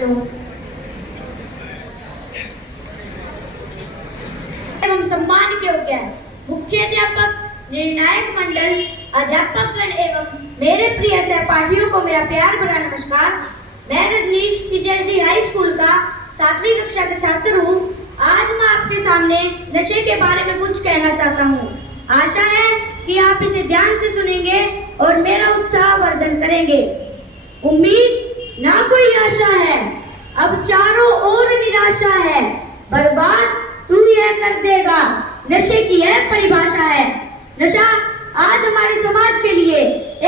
चलो। एवं सम्मान के योग्य मुख्य अध्यापक, निर्णायक मंडल, अध्यापकगण एवं मेरे प्रिय सहपाठियों को मेरा प्यार भरा नमस्कार। मैं रजनीश पीजीएचडी हाई स्कूल का 7वीं कक्षा का छात्र हूँ। आज मैं आपके सामने नशे के बारे में कुछ कहना चाहता हूँ। आशा है कि आप इसे ध्यान से सुनेंगे और मेरा उत्साह वर्धन करेंगे। उम्मीद ना कोई आशा है, अब चारों ओर निराशा है, बर्बाद तू यह कर देगा, नशे की यह परिभाषा है। नशा आज हमारे समाज के लिए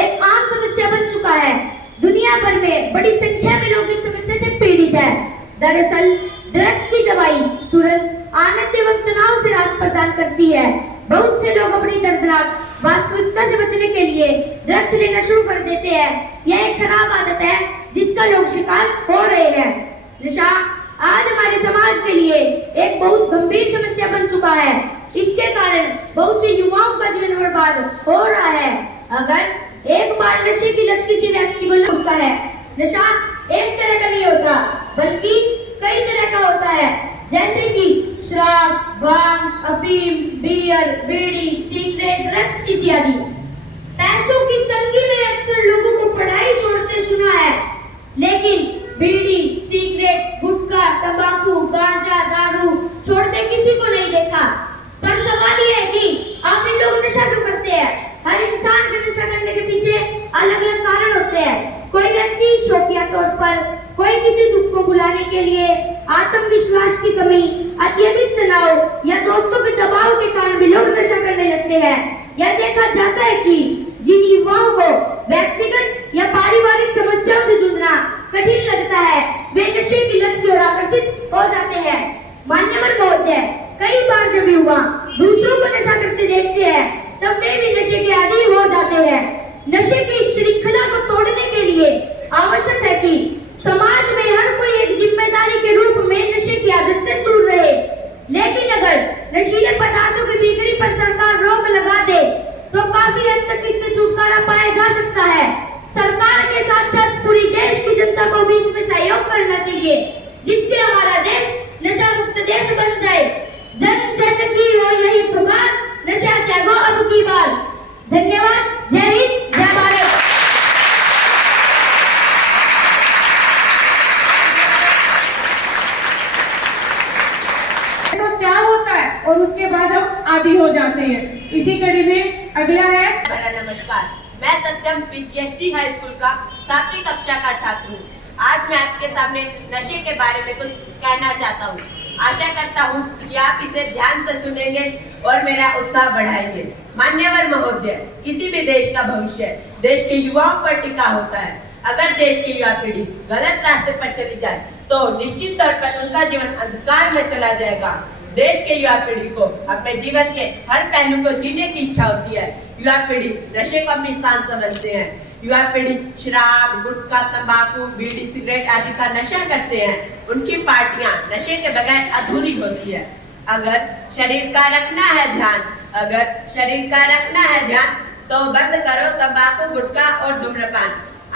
एक आम समस्या बन चुका है। दुनिया भर में बड़ी संख्या में लोग इस समस्या से पीड़ित हैं। दरअसल ड्रग्स की दवाई तुरंत आनंद एवं तनाव से राहत प्रदान करती है। बहुत से लोग अपनी दर्दनाक वास्तविकता से बचने के लिए ड्रग्स लेना शुरू कर देते हैं। यह एक खराब आदत है जिसका लोग शिकार हो रहे हैं। नशा आज हमारे समाज के लिए एक बहुत गंभीर समस्या बन चुका है। इसके कारण बहुत से युवाओं का जीवन बर्बाद हो रहा है। अगर एक बार नशे की लत किसी व्यक्ति को लगता है, नशा एक तरह का नहीं होता बल्कि कई तरह का होता है, जैसे कि शराब, भांग, अफीम, बियर, बीड़ी, सिगरेट, ड्रग्स इत्यादि। पैसों की तंगी में अक्सर लोगों को पढ़ाई छोड़ते सुना है, लेकिन बीड़ी, सिगरेट, गुटखा, तंबाकू, गांजा, दारू छोड़ते किसी को नहीं देखा। पर सवाल यह है कि आखिर लोग नशा क्यों करते हैं? हर इंसान के नशा करने के पीछे अलग अलग कारण होते हैं। कोई व्यक्ति शौकिया तौर पर, कोई किसी दुख को भुलाने के लिए, आत्मविश्वास की कमी, अत्यधिक तनाव या दोस्तों के दबाव के कारण भी लोग नशा करने लगते हैं। यह देखा जाता है कि जिन युवाओं को व्यक्तिगत या पारिवारिक समस्याओं से जूझना कठिन लगता है, वे नशे की लत की ओर आकर्षित हो जाते हैं। मान्यवर महोदय, कई बार जब युवा दूसरों को नशा करते देखते हैं, तब वे भी नशे के आदी हो जाते हैं। नशे की श्रृंखला को तोड़ने के लिए आवश्यक है कि समाज में हर कोई एक जिम्मेदारी के रूप में नशे की आदत से दूर रहे। लेकिन अगर नशीले पदार्थों की बिक्री पर सरकार रोक लगा दे, तो काफी हद तक इससे छुटकारा पाया जा सकता है। सरकार के साथ साथ पूरी देश की जनता को भी इसमें सहयोग करना चाहिए, जिससे हमारा देश नशा मुक्त देश बन जाए। जन जन की हो यही पुकार, नशा त्यागो अब की बार। धन्यवाद। जय हिंद, जय भारत। तो चाह होता है और उसके बाद हम आदी हो जाते हैं। इसी कड़ी में अगला है। नमस्कार, मैं सत्यम पीजीएचडी हाई स्कूल का 7वीं कक्षा का छात्र हूँ। आज मैं आपके सामने नशे के बारे में कुछ कहना चाहता हूँ। आशा करता हूँ कि आप इसे ध्यान से सुनेंगे और मेरा उत्साह बढ़ाएंगे। मान्यवर महोदय, किसी भी देश का भविष्य देश के युवाओं पर टिका होता है। अगर देश की युवा पीढ़ी गलत रास्ते पर चली जाए तो निश्चित तौर पर उनका जीवन अंधकार में चला जाएगा। देश के युवा पीढ़ी को अपने जीवन के हर पहलू को जीने की इच्छा होती है। युवा पीढ़ी नशे को अपनी शान समझते हैं। युवा पीढ़ी शराब, गुटखा, तंबाकू, बीड़ी, सिगरेट आदि का नशा करते हैं। उनकी पार्टियां नशे के बगैर अधूरी होती है। अगर शरीर का रखना है ध्यान, तो बंद करो तंबाकू, गुटखा और धूम्रपान।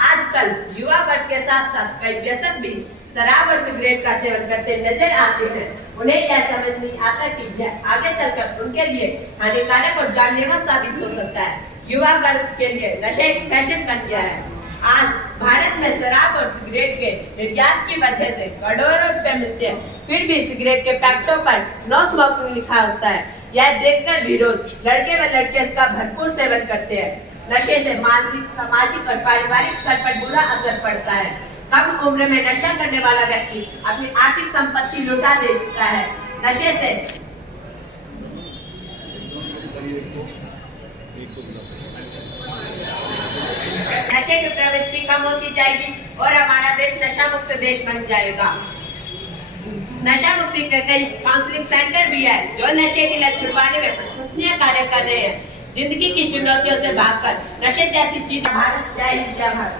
आजकल युवा वर्ग के साथ साथ कई व्यसक भी शराब और सिगरेट का सेवन करते नजर आते हैं। उन्हें यह समझ नहीं आता कि यह आगे चलकर उनके लिए हानिकारक और जानलेवा साबित हो सकता है। युवा वर्ग के लिए नशा एक फैशन बन गया है। आज भारत में शराब और सिगरेट के निर्यात की वजह से करोड़ों रुपए मिलते हैं, फिर भी सिगरेट के पैकेटों पर नो स्मोकिंग लिखा होता है। यह देखकर भी रोज लड़के व लड़कियां इसका भरपूर सेवन करते हैं। नशे से मानसिक, सामाजिक और पारिवारिक स्तर पर बुरा असर पड़ता है। कम उम्र में नशा करने वाला व्यक्ति अपनी आर्थिक संपत्ति लुटा देता है। नशे से नशे की प्रवृत्ति कम होती जाएगी और हमारा देश नशा मुक्त देश बन जाएगा। नशा मुक्ति के कई काउंसलिंग सेंटर भी है जो नशे की लत छुड़वाने में प्रशंसनीय कार्य कर रहे हैं। जिंदगी की चुनौतियों से भागकर नशे जैसी चीज भारत। जय हिंद, जय भारत।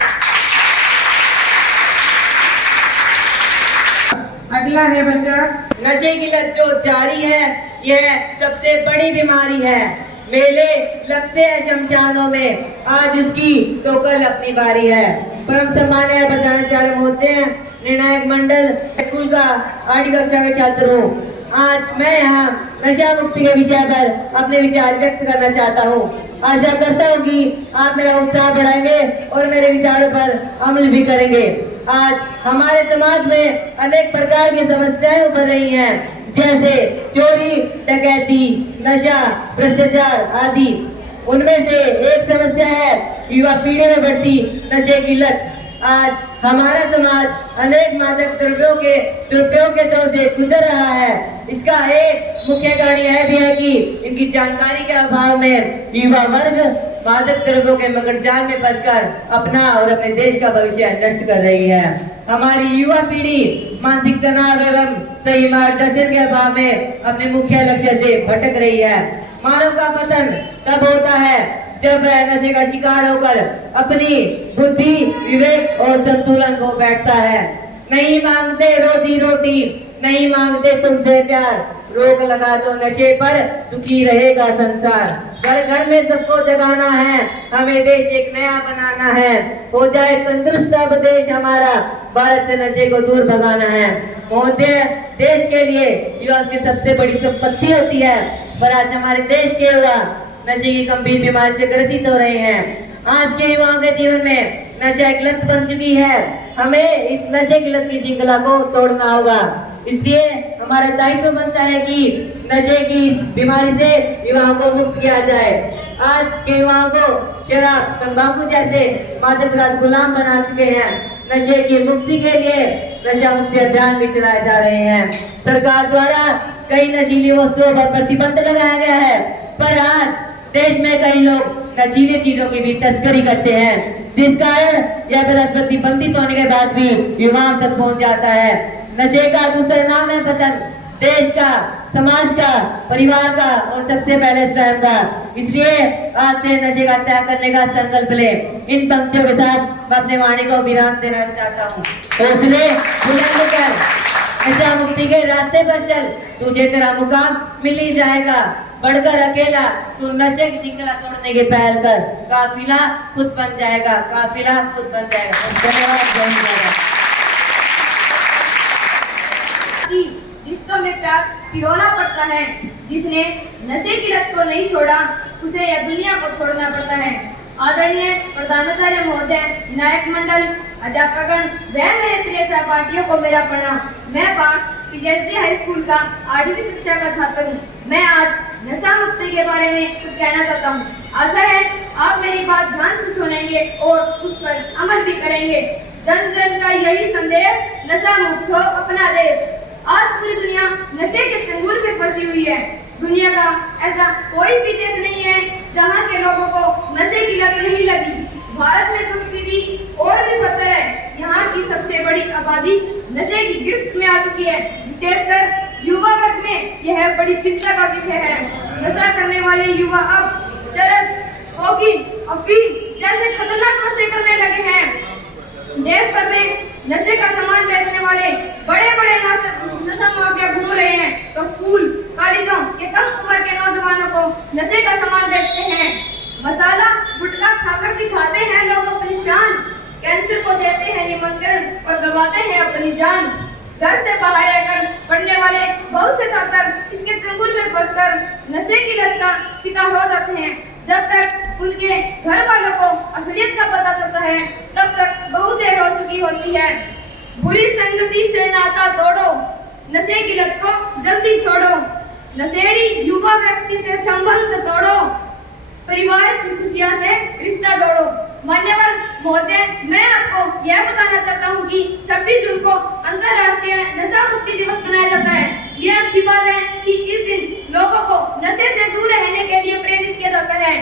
अगला है बच्चा। नशे की लत जो जारी है, यह सबसे बड़ी बीमारी है। मेले लगते हैं शमशानों में, आज उसकी तो कल अपनी बारी है। परम सम्माननीय बताना चाह रहे होते हैं, निर्णायक मंडल स्कूल का 8वीं कक्षा का छात्र हूँ। आज मैं यहाँ नशा मुक्ति के विषय पर अपने विचार व्यक्त करना चाहता हूँ। आशा करता हूँ कि आप मेरा उत्साह बढ़ाएंगे और मेरे विचारों पर अमल भी करेंगे। आज हमारे समाज में अनेक प्रकार की समस्याएं उभर रही हैं, जैसे चोरी, डकैती, नशा, भ्रष्टाचार आदि। उनमें से एक समस्या है युवा पीढ़ी में बढ़ती नशे की लत। आज हमारा समाज अनेक मादक द्रव्यों के दुरुपयोग के दौर से गुजर रहा है। इसका एक मुख्य कारण यह भी है कि इनकी जानकारी के अभाव में युवा वर्ग मादक द्रव्यों के मकड़जाल में फंसकर अपना और अपने देश का भविष्य नष्ट कर रही है। हमारी युवा पीढ़ी मानसिक तनाव एवं सही मार्गदर्शन के अभाव में अपने मुख्य लक्ष्य से भटक रही है। मानव का पतन तब होता है जब वह नशे का शिकार होकर अपनी बुद्धि, विवेक और संतुलन खो बैठता है। नहीं मांगते रोजी रोटी, नहीं मांगते तुमसे प्यार, रोक लगा दो नशे पर, सुखी रहेगा संसार। घर घर में सबको जगाना है, हमें देश एक नया बनाना है। हो जाए तंदुरुस्त अब देश हमारा, भारत से नशे को दूर भगाना है। महोदय, देश के लिए युवा की सबसे बड़ी संपत्ति होती है, पर आज हमारे देश के युवा नशे की गंभीर बीमारी से ग्रसित हो रहे हैं। आज के युवाओं के जीवन में नशा एक लत बन चुकी है। हमें इस नशे की लत की श्रृंखला को तोड़ना होगा। इसलिए हमारा दायित्व बनता है कि नशे की बीमारी से युवाओं को मुक्त किया जाए। आज के युवाओं को शराब, तंबाकू जैसे मादक पदार्थ गुलाम बना चुके हैं। नशे की मुक्ति के लिए नशा मुक्ति अभियान भी चलाए जा रहे हैं। सरकार द्वारा कई नशीली वस्तुओं पर प्रतिबंध लगाया गया है, पर आज देश में कई लोग नशीली चीजों की भी तस्करी करते हैं, जिस कारण यह पदार्थ प्रतिबंधित होने के बाद भी युवाओं तक पहुंच जाता है। नशे का दूसरा नाम है पतन, देश का, समाज का, परिवार का और सबसे पहले स्वयं का। इसलिए आज से नशे का त्याग करने का संकल्प ले। इन पंक्तियों के साथ मैं अपने वाणी को विराम देना चाहता हूँ। हौसले बुलंद कर, नशा मुक्ति के रास्ते पर चल, तुझे तेरा मुकाम मिल ही जाएगा। बढ़कर अकेला तू नशे की श्रृंखला तोड़ने की पहल कर, काफिला खुद बन जाएगा, काफिला खुद बन जाएगा। धन्यवाद। जय हिंद। रिश्तों में प्यार पिरोना पड़ता है। जिसने नशे की लत को नहीं छोड़ा, उसे यह दुनिया को छोड़ना पड़ता है। आदरणीय प्रधानाचार्य महोदय, विनायक मंडल, अध्यापकगण व मेरे प्रिय सहपाठियों को मेरा प्रणाम। मैं पाठ पीएचडी हाई स्कूल का 8वीं कक्षा का छात्र हूँ। मैं आज नशा मुक्ति के बारे में कुछ कहना चाहता हूँ। आशा है आप मेरी बात ध्यान से सुनेंगे और उस पर अमल भी करेंगे। जन जन का यही संदेश, नशा मुक्त हो अपना देश। आज पूरी दुनिया नशे के चंगुल में फंसी हुई है। दुनिया का ऐसा कोई भी देश नहीं है जहाँ के लोगों को नशे की लत नहीं लगी। भारत में तो स्थिति और भी बदतर है। यहाँ की सबसे बड़ी आबादी नशे की गिरफ्त में आ चुकी है। विशेषकर युवा वर्ग में यह बड़ी चिंता का विषय है। नशा करने वाले युवा अब चरस, कोकीन, अफीम जैसे खतरनाक नशे करने लगे हैं। देश भर में नशे का सामान बेचने वाले बड़े बड़े नशा माफिया घूम रहे हैं, तो स्कूल कॉलेजों के कम उम्र के नौजवानों को नशे का सामान बेचते हैं। मसाला गुटखा खाकर सिखाते हैं लोग अपनी शान, कैंसर को देते हैं निमंत्रण और गवाते हैं अपनी जान। घर से बाहर रहकर पढ़ने वाले बहुत से छात्र इसके चंगुल में फंसकर नशे की लत का शिकार हो जाते हैं। जब तक उनके घर वालों को असलियत का पता चलता है, तब तक बहुत देर हो चुकी होती है। बुरी संगति से नाता तोड़ो, नशे की लत को जल्दी छोड़ो। नशेड़ी युवा व्यक्ति से संबंध तोड़ो, परिवार की खुशियां से रिश्ता जोड़ो। मान्यवर महोदय, मैं आपको यह बताना चाहता हूँ कि 26 जून को अंतर्राष्ट्रीय नशा मुक्ति दिवस मनाया जाता है। यह अच्छी बात है कि इस दिन लोगों को नशे से दूर रहने के लिए प्रेरित किया जाता है।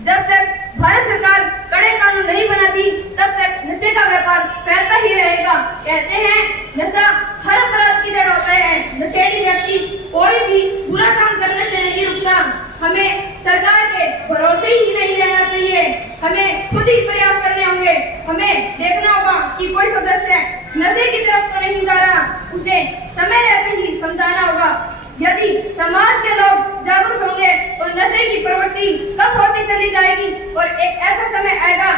जब तक भारत सरकार कड़े कानून नहीं बनाती, तब तक नशे का व्यापार फैलता ही रहेगा। कहते हैं नशा हर अपराध की जड़ होता है। नशेड़ी व्यक्ति कोई भी बुरा काम करने से नहीं रुकता। हमें सरकार के भरोसे ही नहीं रहना चाहिए, हमें खुद ही प्रयास करने होंगे। हमें देखना होगा कि कोई सदस्य नशे की तरफ तो नहीं जा रहा, उसे समय रहते ही समझाना होगा। यदि समाज के लोग जागरूक होंगे तो नशे की प्रवृत्ति कम होती चली जाएगी और एक ऐसा समय आएगा